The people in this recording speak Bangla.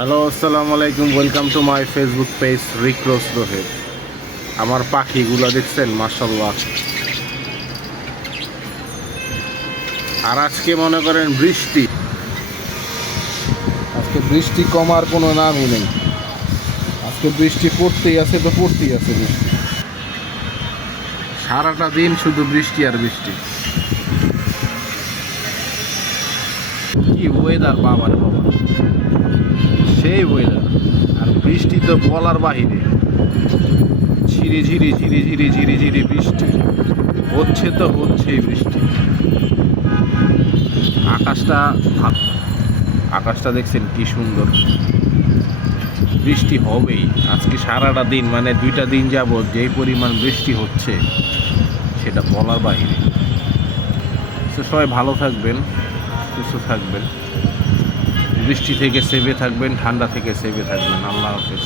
হ্যালো, আসসালামু আলাইকুম। Welcome to my Facebook page রিক্রোস রোহেদ। আমার পাখিগুলো দেখছেন, মাশাল্লাহ। আর আজকে মনে করেন বৃষ্টি, আজকে বৃষ্টি কমার কোনো নামই নেই। আজকে বৃষ্টি পড়তেই আছে, তো পড়তেই আছে বৃষ্টি। সারাটা দিন শুধু বৃষ্টি আর বৃষ্টি। কি ওয়েদার, বাবার বাবা, সেই ওয়েদার। আর বৃষ্টি তো বলার বাহিরে। ঝিরি ঝিরি ঝিরি ঝিরি ঝিরি ঝিরি বৃষ্টি হচ্ছে, তো হচ্ছেই বৃষ্টি। আকাশটা আকাশটা দেখছেন কি সুন্দর। বৃষ্টি হবেই আজকে সারাটা দিন, মানে 2টা দিন যাবত যেই পরিমাণ বৃষ্টি হচ্ছে সেটা বলার বাহিরে। তো সবাই ভালো থাকবেন, সুস্থ থাকবেন, বৃষ্টি থেকে সেভে থাকবেন, ঠান্ডা থেকে সেভে থাকবেন। আল্লাহ হাফেজ।